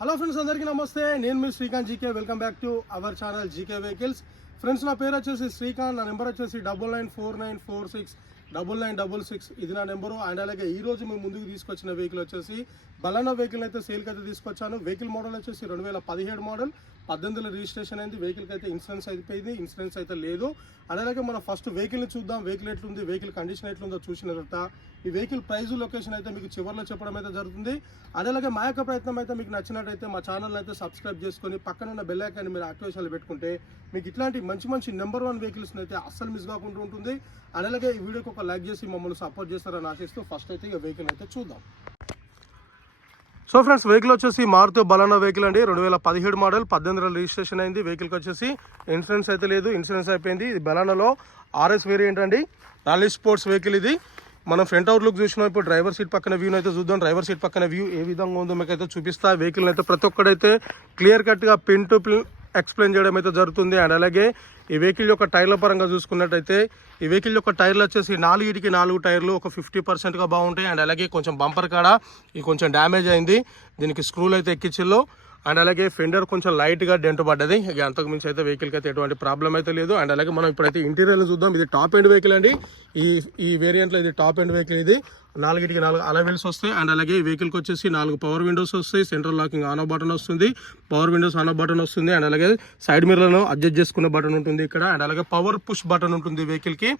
Hello friends, అందరికీ నమస్తే. నేను మీ Srikanth GK. Welcome back to our channel GK vehicles. Friends, నా పేరు వచ్చేసి శ్రీకాంత్. నా నెంబర్ వచ్చేసి 9949469966. ఇది నా నెంబరు. అండ్ అలాగే ఈ రోజు మేము ముందుకు తీసుకొచ్చిన వెహికల్ వచ్చేసి బలానా వెహికల్ అయితే సేల్కి అయితే తీసుకొచ్చాను. వెహికల్ మోడల్ వచ్చేసి 2017 మోడల్, 18 రిజిస్ట్రేషన్ అయింది. వెహికల్కి అయితే ఇన్సూరెన్స్ అయిపోయింది, ఇన్సూరెన్స్ అయితే లేదు. అండ్ అలాగే మనం ఫస్ట్ వెహికల్ని చూద్దాం. వెహికల్ ఎట్లుంది, వెహికల్ కండిషన్ ఎట్లుందో చూసిన తర్వాత ఈ వెహికల్ ప్రైస్, లొకేషన్ అయితే మీకు చివరిలో చెప్పడం అయితే జరుగుతుంది. అండ్ అలాగే మా యొక్క ప్రయత్నం అయితే మీకు నచ్చినట్టయితే మా ఛానల్ అయితే సబ్స్క్రైబ్ చేసుకొని పక్కన ఉన్న బెల్ ఐకాన్ని మీరు యాక్టివేషన్లో పెట్టుకుంటే మీకు ఇట్లాంటి మంచి మంచి నెంబర్ 1 వెహికల్స్ అయితే అస్సలు మిస్ కాకుండా ఉంటుంది. అండ్ అలాగే ఈ వీడియోకి ఒక లైక్ చేసి మమ్మల్ని సపోర్ట్ చేస్తారని ఆశిస్తూ ఫస్ట్ అయితే ఇక వెహికల్ అయితే చూద్దాం. సో ఫ్రెండ్స్, వెహికల్ వచ్చేసి మారుతి బలానా వెహికల్ అండి. 2017 మోడల్, 18 రిజిస్ట్రేషన్ అయింది. వెహికల్కి వచ్చేసి ఇన్సూరెన్స్ అయితే లేదు, ఇన్సూరెన్స్ అయిపోయింది. ఇది బలానాలో ఆర్ఎస్ వేరియంట్ అండి. ర్యాలీ స్పోర్ట్స్ వెహికల్ ఇది. మనం ఫ్రంట్ అవుట్ లుక్ చూసినా ఇప్పుడు డ్రైవర్ సీట్ పక్కన వ్యూ అయితే చూద్దాం. డ్రైవర్ సీట్ పక్కన వ్యూ ఏ విధంగా ఉందో మీకు అయితే చూపిస్తా. వెహికల్ అయితే ప్రతి ఒక్కడైతే క్లియర్ కట్గా పిన్ టు పిన్ ఎక్స్ప్లెయిన్ చేయడం అయితే జరుగుతుంది. అండ్ అలాగే ఈ వెహికల్ యొక్క టైర్ల పరంగా చూసుకున్నట్టయితే ఈ వెహికల్ యొక్క టైర్లు వచ్చేసి 4 టైర్లు ఒక 50%గా బాగుంటాయి. అండ్ అలాగే కొంచెం బంపర్ కాడ ఇది కొంచెం డ్యామేజ్ అయింది, దీనికి స్క్రూలు అయితే ఎక్కించిల్లో. అండ్ అలాగే ఫెండర్ కొంచెం లైట్గా డెంట్ పడ్డది. ఇక అంతకు మించి అయితే వెహికల్కి అయితే ఎటువంటి ప్రాబ్లం అయితే లేదు. అండ్ అలాగే మనం ఇప్పుడైతే ఇంటీరియర్లో చూద్దాం. ఇది టాప్ ఎండ్ వెహికల్ అండి. ఈ వేరియంట్లో ఇది టాప్ ఎండ్ వెహికల్. ఇది 4 అలవెల్స్ వస్తాయి. అండ్ అలాగే ఈ వెహికల్కి వచ్చేసి 4 పవర్ విండోస్ వస్తాయి. Central locking on off button వస్తుంది, power windows on off button వస్తుంది. అండ్ అలాగే సైడ్ మిర్రర్లను అడ్జస్ట్ చేసుకునే బటన్ ఉంటుంది ఇక్కడ. అండ్ అలాగే పవర్ పుష్ బటన్ ఉంటుంది వెహికల్కి.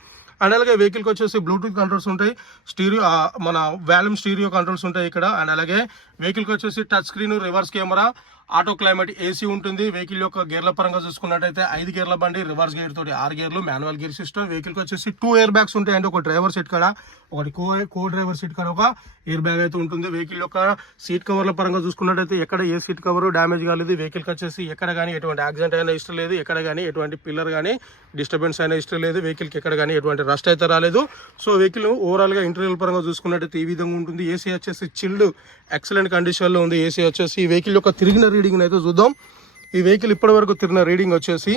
అండ్ అలాగే వెహికల్కి వచ్చేసి బ్లూటూత్ కంట్రోల్స్ ఉంటాయి, స్టీరియో మన వాల్యూమ్ స్టీరియో కంట్రోల్స్ ఉంటాయి ఇక్కడ. అండ్ అలాగే వెహికల్కి వచ్చేసి touch screen, reverse camera, auto climate AC ఉంటుంది. వెహికల్ యొక్క గేర్ల పరంగా చూసుకున్నట్టయితే 5 గేర్ల బండి, రివర్స్ గేర్ తోటి 6 గేర్లు, మాన్యువల్ గేర్ సిస్టమ్. వెహికల్కి వచ్చేసి 2 ఎయిర్ బ్యాగ్స్ ఉంటాయి అండి. ఒక డ్రైవర్ సీట్ కాడ, ఒకటి కో డ్రైవర్ సీట్ కాడ ఒక ఎయిర్ బ్యాగ్ అయితే ఉంటుంది. వెహికల్ యొక్క సీట్ కవర్ల పరంగా చూసుకున్నట్టయితే ఎక్కడ ఏ సీట్ కవర్ డ్యామేజ్ కాలేదు. వెహికల్కి వచ్చేసి ఎక్కడ కానీ ఎటువంటి యాక్సిడెంట్ అయినా ఇష్టం లేదు, ఎక్కడ కానీ ఎటువంటి పిల్లర్ కానీ డిస్టర్బెన్స్ అయినా ఇష్టం లేదు. వెహికల్కి ఎక్కడ కానీ ఎటువంటి రస్ట్ అయితే రాలేదు. సో వెహికల్ ఓవరాల్గా ఇంటీరియర్ పరంగా చూసుకున్నట్టయితే ఈ విధంగా ఉంటుంది. ఏసీ వచ్చేసి చిల్డ్ ఎక్సలెంట్ కండిషన్లో ఉంది. ఏసీ వచ్చేసి ఈ వెహికల్ యొక్క తిరిగిన రీడింగ్ అయితే చూద్దాం. ఈ వెహికల్ ఇప్పటి వరకు తిరిగిన రీడింగ్ వచ్చేసి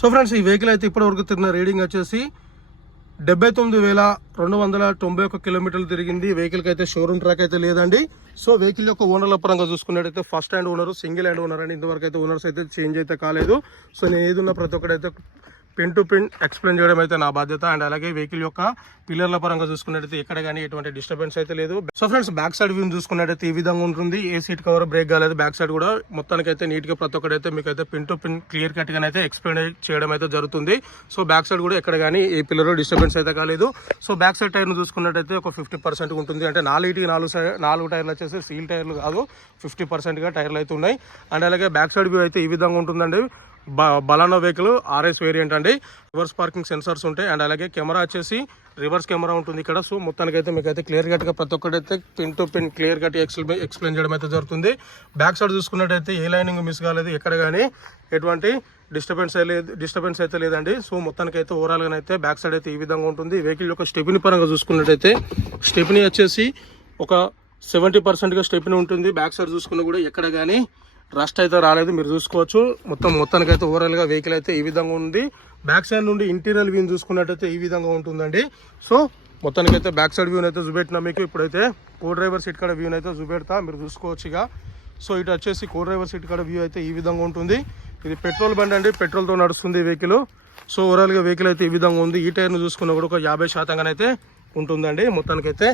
సో ఫ్రెండ్స్, ఈ వెహికల్ అయితే ఇప్పటి వరకు తిరిగిన రీడింగ్ వచ్చేసి 79,291 కిలోమీటర్లు తిరిగింది. వెహికల్కి అయితే షోరూమ్ ట్రాక్ అయితే లేదండి. సో వెహికల్ యొక్క ఓనర్ల పరంగా చూసుకున్నట్టయితే first hand owner, single hand owner అండి. ఇంతవరకు అయితే ఓనర్స్ అయితే చేంజ్ అయితే కాలేదు. సో నేను ఏదున్నా ప్రతి ఒక్కడైతే పిన్ టు పిన్ ఎక్స్ప్లెయిన్ చేయడం అయితే నా బాధ్యత. అండ్ అలాగే వెహికల్ యొక్క పిల్లర్ల పరంగా చూసుకున్నట్టయితే ఎక్కడ కానీ ఎటువంటి డిస్టర్బెన్స్ అయితే లేదు. So friends, back side view చూసుకున్నట్టయితే ఈ విధంగా ఉంటుంది. ఏ సీట్ కవర్ బ్రేక్ కాలేదు, బ్యాక్ సైడ్ కూడా మొత్తానికి అయితే నీట్ గా ప్రతి ఒక్కడైతే మీకు అయితే pin to pin clear cut గా అయితే ఎక్స్ప్లెయిన్ చేయడం అయితే జరుగుతుంది. సో బ్యాక్ సైడ్ కూడా ఎక్కడ కానీ ఏ పిల్లర్ డిస్టర్బెన్స్ అయితే కాలేదు. సో బ్యాక్ సైడ్ టైర్ చూసుకున్నట్టయితే ఒక 50% ఉంటుంది. అంటే 4 టైర్లు వచ్చేసి సీల్ టైర్లు కాదు, 50%గా టైర్లు అయితే ఉన్నాయి. అండ్ అలాగే బ్యాక్ సైడ్ వ్యూ అయితే ఈ విధంగా ఉంటుందండి. బలానా వెహికల్ ఆర్ఎస్ వేరియంట్ అండి. రివర్స్ పార్కింగ్ సెన్సార్స్ ఉంటాయి. అండ్ అలాగే కెమెరా వచ్చేసి రివర్స్ కెమెరా ఉంటుంది ఇక్కడ. సో మొత్తానికి అయితే మీకు అయితే క్లియర్ కట్ గా ప్రతి ఒక్కటైతే pin to pin clear cut explain చేయడం అయితే జరుగుతుంది. బ్యాక్ సైడ్ చూసుకున్నట్టయితే ఏ లైనింగ్ మిస్ కాలేదు, ఎక్కడ కానీ ఎటువంటి డిస్టర్బెన్స్ అయితే లేదండి. సో మొత్తానికి అయితే ఓవరాల్ గా అయితే బ్యాక్ సైడ్ అయితే ఈ విధంగా ఉంటుంది. వెహికల్ యొక్క స్టెపినీ పరంగా చూసుకున్నట్టయితే స్టెపినీ వచ్చేసి ఒక 70%గా స్టెపినీ ఉంటుంది. బ్యాక్ సైడ్ చూసుకున్నా కూడా ఎక్కడ కానీ రస్ట్ అయితే రాలేదు, మీరు చూసుకోవచ్చు. మొత్తానికి అయితే ఓవరాల్ గా వెహికల్ అయితే ఈ విధంగా ఉంది. బ్యాక్ సైడ్ నుండి ఇంటీరియర్ వ్యూ చూసుకున్నట్టయితే ఈ విధంగా ఉంటుందండి. సో మొత్తానికి అయితే బ్యాక్ సైడ్ వ్యూ అయితే చూపెట్టినా మీకు. ఇప్పుడైతే కో డ్రైవర్ సీట్ కాడ వ్యూ అయితే చూపెడతా, మీరు చూసుకోవచ్చు ఇక. సో ఇటు వచ్చేసి కో డ్రైవర్ సీట్ కాడ వ్యూ అయితే ఈ విధంగా ఉంటుంది. ఇది పెట్రోల్ బండి అండి, పెట్రోల్తో నడుస్తుంది వెహికల్. సో ఓవరాల్ గా వెహికల్ అయితే ఈ విధంగా ఉంది. ఈ టైర్ను చూసుకున్నా కూడా ఒక 50% అయితే ఉంటుందండి. మొత్తానికైతే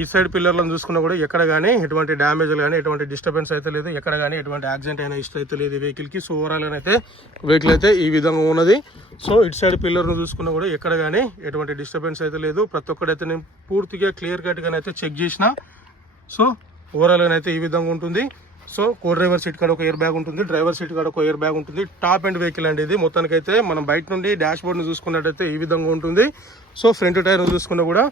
ఈ సైడ్ పిల్లర్లను చూసుకున్నా కూడా ఎక్కడ కానీ ఎటువంటి డ్యామేజ్ కానీ ఎటువంటి డిస్టర్బెన్స్ అయితే లేదు, ఎక్కడ కానీ ఎటువంటి యాక్సిడెంట్ అయినా ఇష్టం అయితే లేదు వెహికల్కి. సో ఓవరాల్ అయితే వెహికల్ అయితే ఈ విధంగా ఉన్నది. సో ఇటు సైడ్ పిల్లర్ను చూసుకున్నా కూడా ఎక్కడ కానీ ఎటువంటి డిస్టర్బెన్స్ అయితే లేదు. ప్రతి ఒక్కడైతే నేను పూర్తిగా క్లియర్ కట్గా అయితే చెక్ చేసిన. సో ఓవరాల్ అయితే ఈ విధంగా ఉంటుంది. సో కో డ్రైవర్ సీట్ కాడ ఒక ఎయిర్ బ్యాగ్ ఉంటుంది, డ్రైవర్ సీట్ కాడ ఒక ఎయిర్ బ్యాగ్ ఉంటుంది. టాప్ ఎండ్ వెహికల్ అండి ఇది. మొత్తానికైతే మనం బయట నుండి డాష్ బోర్డ్ని చూసుకున్నట్టయితే ఈ విధంగా ఉంటుంది. సో ఫ్రంట్ టైర్ చూసుకున్నా కూడా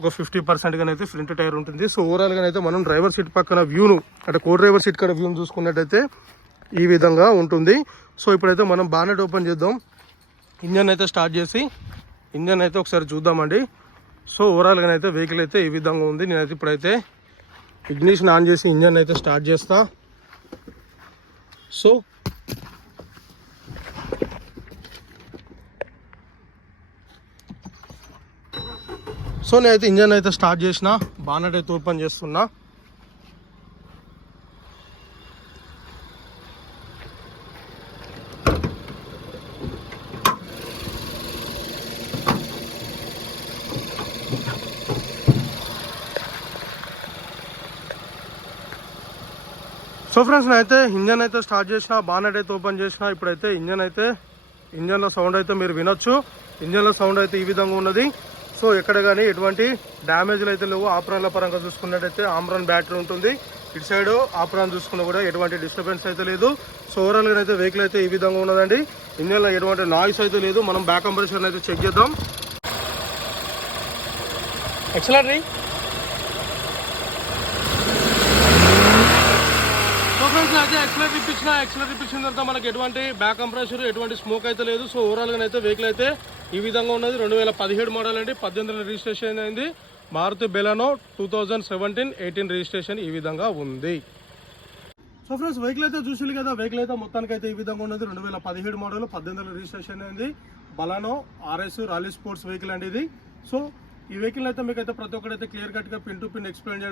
ఒక 50% అయితే ఫ్రంట్ టైర్ ఉంటుంది. సో ఓవరాల్ గా అయితే మనం డ్రైవర్ సీట్ పక్కన వ్యూను, అంటే కో డ్రైవర్ సీట్ కాడ వ్యూను చూసుకున్నట్టయితే ఈ విధంగా ఉంటుంది. సో ఇప్పుడైతే మనం బానెట్ ఓపెన్ చేద్దాం. ఇంజన్ అయితే స్టార్ట్ చేసి ఇంజన్ అయితే ఒకసారి చూద్దామండి. సో ఓవరాల్ గా అయితే వెహికల్ అయితే ఈ విధంగా ఉంది. నేనైతే ఇప్పుడైతే ఇగ్నిషన్ ఆన్ చేసి ఇంజన్ అయితే స్టార్ట్ చేస్తా. సో సో నేనైతే ఇంజన్ అయితే స్టార్ట్ చేసిన, బానెట్ అయితే ఓపెన్ చేస్తున్నా. సో ఫ్రెండ్స్ నేనైతే ఇంజన్ అయితే స్టార్ట్ చేసిన, బానెట్ అయితే ఓపెన్ చేసిన. ఇప్పుడైతే ఇంజన్లో సౌండ్ అయితే మీరు వినొచ్చు. ఇంజన్లో సౌండ్ అయితే ఈ విధంగా ఉన్నది. సో ఎక్కడ కానీ ఎటువంటి డ్యామేజ్లు అయితే లేవు. ఆప్రాన్ల పరంగా చూసుకున్నట్టయితే ఆమ్రాన్ బ్యాటరీ ఉంటుంది. ఇటు సైడ్ ఆప్రాన్ చూసుకున్నా కూడా ఎటువంటి డిస్టర్బెన్స్ అయితే లేదు. సో ఓవరాల్గా అయితే వెహికల్ అయితే ఈ విధంగా ఉన్నదండి. ఇంజన్లో ఎటువంటి నాయిస్ అయితే లేదు. మనం బ్యాక్ కంప్రెషన్ అయితే చెక్ చేద్దాం. ఎక్సలరీ అయితే ఎక్సలరేటర్ ఇప్పించిన తర్వాత మనకి ఎటువంటి బ్యాక్ కంప్రెషర్, ఎటువంటి స్మోక్ అయితే లేదు. సో ఓవరాల్గా అయితే వెహికల్ అయితే ఈ విధంగా ఉన్నది. 2017 మోడల్ అండి, 18 రిజిస్ట్రేషన్ అయింది. మారుతి బెలానో 2017, 18 రిజిస్ట్రేషన్ ఈ విధంగా ఉంది. సో ఫ్రెండ్స్ వెహికల్ అయితే చూసి కదా, వెహికల్ అయితే మొత్తానికి అయితే ఈ విధంగా ఉన్నది. 2017 మోడల్, 18 రిజిస్ట్రేషన్ అయింది. Baleno RS rally sports vehicle అండి ఇది. సో ఈ వెహికల్ అయితే మీకు అయితే ప్రతి ఒక్కరైతే క్లియర్ కట్ గా పిన్ టు పిన్ ఎక్స్ప్లెయిన్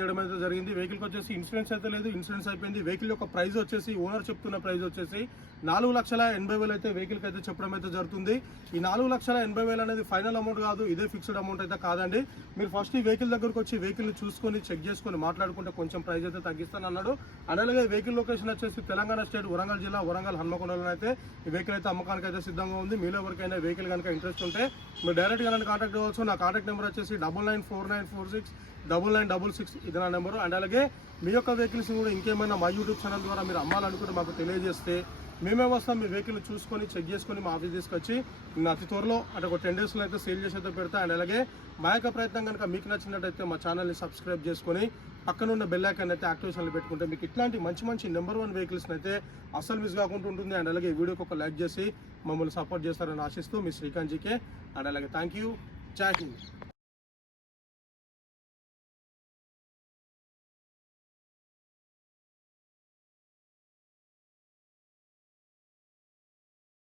చేయడం అయితే జరిగింది. వెహికల్ వచ్చేసి ఇన్సూరెన్స్ అయితే లేదు, ఇన్సూరెన్స్ అయిపోయింది. వెహికల్ యొక్క ప్రైస్ వచ్చేసి ఓనర్ చెప్తున్న ప్రైస్ వచ్చేసి 4,80,000 అయితే వెహికల్ అయితే చెప్పడం అయితే జరుగుతుంది. ఈ 4,80,000 అనేది ఫైనల్ అమౌంట్ కాదు, ఇదే ఫిక్స్డ్ అమౌంట్ అయితే కాదండి. మీరు ఫస్ట్ ఈ వెహికల్ దగ్గరకు వచ్చి వెహికల్ చూసుకొని చెక్ చేసుకొని మాట్లాడుకుంటే కొంచెం ప్రైస్ అయితే తగ్గిస్తాను అన్నాడు. అలాగే వెహికల్ లొకేషన్ వచ్చేసి తెలంగాణ స్టేట్ వరంగల్ జిల్లా వరంగల్ హన్మకొండలో అయితే ఈ వెహికల్ అయితే అమ్మకానికి అయితే సిద్ధంగా ఉంది. మీలో ఎవరికైనా వెహికల్ కనుక ఇంట్రెస్ట్ ఉంటే మీరు డైరెక్ట్ గా కాంటాక్ట్ అవ్వచ్చు. నా కాంటాక్ట్ నెంబర్ వచ్చేసి 9949469966 ఇది నా నెంబరు. అండ్ అలాగే మీ యొక్క వెహికల్స్ కూడా ఇంకేమైనా మా యూట్యూబ్ ఛానల్ ద్వారా మీరు అమ్మాలనుకుంటే మాకు తెలియజేస్తే మేమే వస్తాం. మీ వెహికల్ చూసుకొని చెక్ చేసుకొని మా ఆఫీస్ తీసుకొచ్చి అతి త్వరలో అంటే ఒక 10 daysలో అయితే సేల్ చేసి అయితే పెడతా. అండ్ అలాగే మా యొక్క ప్రయత్నం కనుక మీకు నచ్చినట్టయితే మా ఛానల్ని సబ్స్క్రైబ్ చేసుకొని పక్కనున్న బెల్ ఐకాన్ అయితే యాక్టివేషన్లో పెట్టుకుంటే మీకు ఇట్లాంటి మంచి నెంబర్ 1 వెహికల్స్ని అయితే అస్సలు మిస్ కాకుండా ఉంటుంది. అండ్ అలాగే ఈ వీడియోకి ఒక లైక్ చేసి మమ్మల్ని సపోర్ట్ చేస్తారని ఆశిస్తూ మీ శ్రీకాంత్ జీకే. అండ్ అలాగే థ్యాంక్ యూ. జై హింద్.